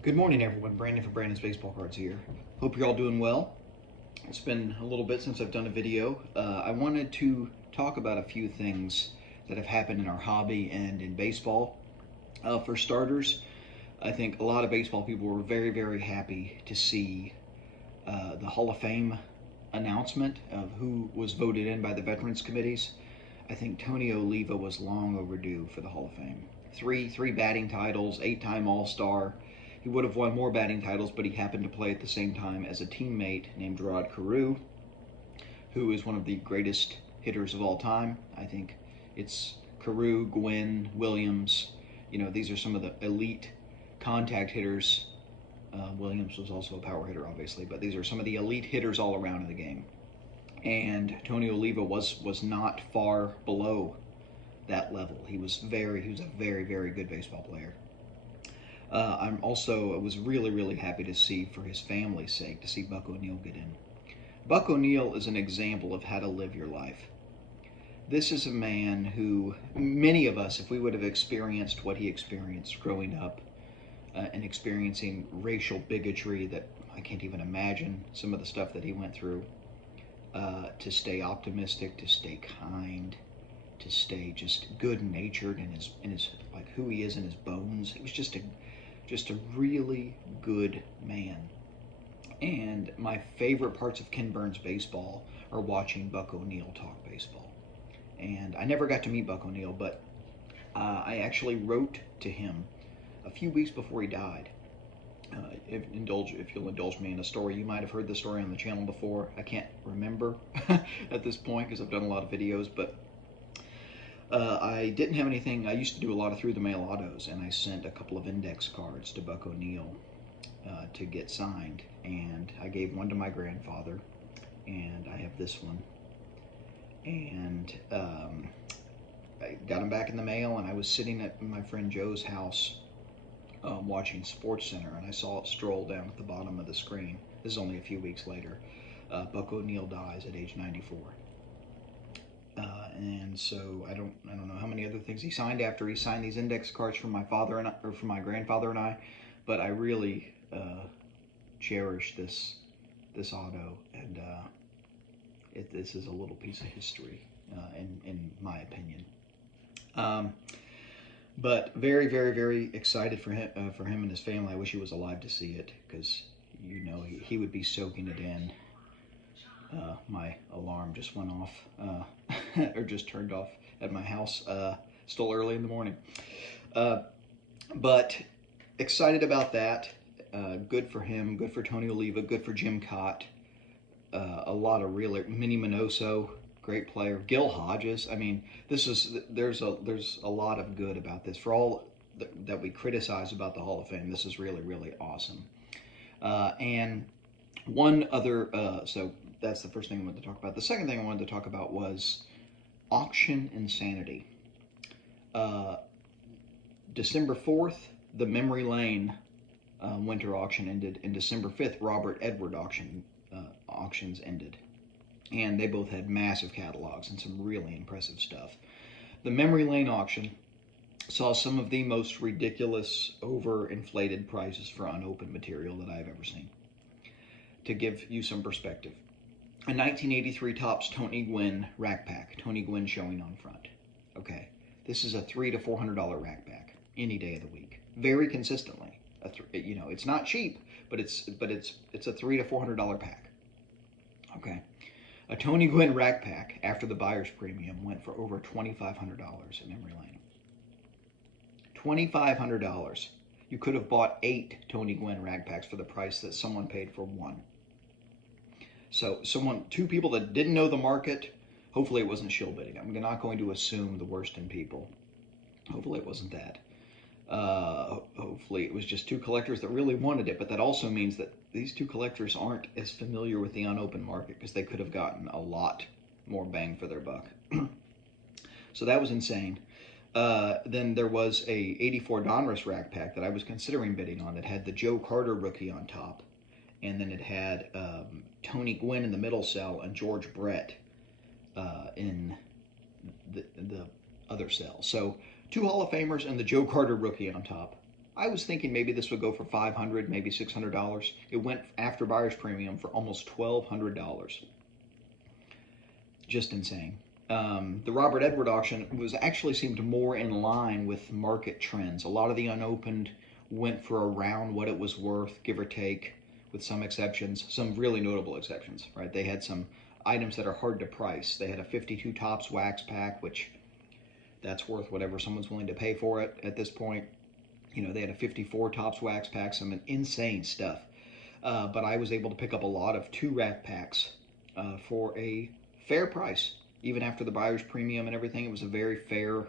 Good morning, everyone. Brandon for Brandon's Baseball Cards here. Hope you're all doing well. It's been a little bit since I've done a video. I wanted to talk about a few things that have happened in our hobby and in baseball. For starters, I think a lot of baseball people were very, very happy to see the Hall of Fame announcement of who was voted in by the Veterans Committees. I think Tony Oliva was long overdue for the Hall of Fame. Three batting titles, 8-time All-Star. He would have won more batting titles, but he happened to play at the same time as a teammate named Rod Carew, who is one of the greatest hitters of all time. I think it's Carew, Gwynn, Williams. These are some of the elite contact hitters. Williams was also a power hitter, obviously, but these are some of the elite hitters all around in the game. And Tony Oliva was not far below that level. He was a very, very good baseball player. I was really, really happy to see, for his family's sake, to see Buck ONeil get in. Buck ONeil is an example of how to live your life. This is a man who, many of us, if we would have experienced what he experienced growing up and experiencing racial bigotry that I can't even imagine some of the stuff that he went through, to stay optimistic, to stay kind, to stay just good-natured in his like who he is in his bones. It was just a really good man. And my favorite parts of Ken Burns baseball are watching Buck ONeil talk baseball. And I never got to meet Buck ONeil, but I actually wrote to him a few weeks before he died. If you'll indulge me in a story, you might have heard this story on the channel before. I can't remember at this point because I've done a lot of videos, but I didn't have anything. I used to do a lot of through the mail autos, and I sent a couple of index cards to Buck ONeil to get signed, and I gave one to my grandfather, and I have this one, and I got them back in the mail, and I was sitting at my friend Joe's house watching SportsCenter, and I saw it stroll down at the bottom of the screen. This is only a few weeks later. Buck ONeil dies at age 94. And so I don't know how many other things he signed after he signed these index cards for my father or for my grandfather and I, but I really cherish this auto, and this is a little piece of history in my opinion. But very, very, very excited for him and his family. I wish he was alive to see it, because he would be soaking it in. My alarm just went off, or just turned off at my house, still early in the morning. But excited about that. Good for him, good for Tony Oliva, good for Jim Cott. A lot of Minnie Minoso, great player. Gil Hodges. I mean, there's a lot of good about this. For all that we criticize about the Hall of Fame, this is really, really awesome. And one other, so that's the first thing I wanted to talk about. The second thing I wanted to talk about was auction insanity. December 4th, the Memory Lane winter auction ended, and December 5th, Robert Edward auctions ended. And they both had massive catalogs and some really impressive stuff. The Memory Lane auction saw some of the most ridiculous, overinflated prices for unopened material that I've ever seen. To give you some perspective, a 1983 Topps Tony Gwynn rack pack, Tony Gwynn showing on front. Okay, this is a $300 to $400 rack pack any day of the week, very consistently. It's not cheap, but it's a $300 to $400 pack. Okay, a Tony Gwynn rack pack after the buyer's premium went for over $2,500 at Memory Lane. $2,500. You could have bought 8 Tony Gwynn rack packs for the price that someone paid for one. So two people that didn't know the market, hopefully it wasn't shill bidding. I'm not going to assume the worst in people. Hopefully it wasn't that. Hopefully it was just two collectors that really wanted it, but that also means that these two collectors aren't as familiar with the unopened market, because they could have gotten a lot more bang for their buck. So that was insane. Then there was a 84 Donruss rack pack that I was considering bidding on that had the Joe Carter rookie on top, and then it had Tony Gwynn in the middle cell and George Brett in the other cell. So 2 Hall of Famers and the Joe Carter rookie on top. I was thinking maybe this would go for $500, maybe $600. It went after buyer's premium for almost $1,200. Just insane. The Robert Edward auction was actually seemed more in line with market trends. A lot of the unopened went for around what it was worth, give or take, with some exceptions, some really notable exceptions, right? They had some items that are hard to price. They had a 52 tops wax pack, which that's worth whatever someone's willing to pay for it at this point. You know, they had a 54 tops wax pack, some insane stuff. But I was able to pick up a lot of 2 rack packs for a fair price. Even after the buyer's premium and everything, it was a very fair,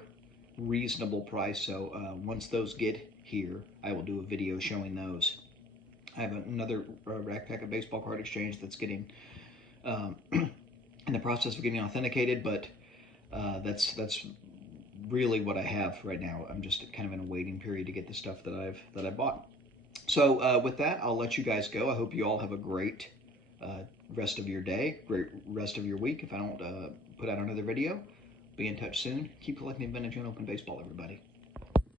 reasonable price. So once those get here, I will do a video showing those. I have another rack pack of baseball card exchange that's getting in the process of getting authenticated, but that's really what I have right now. I'm just kind of in a waiting period to get the stuff that I've bought. So with that, I'll let you guys go. I hope you all have a great rest of your day, great rest of your week. If I don't put out another video, be in touch soon. Keep collecting vintage and open baseball, everybody.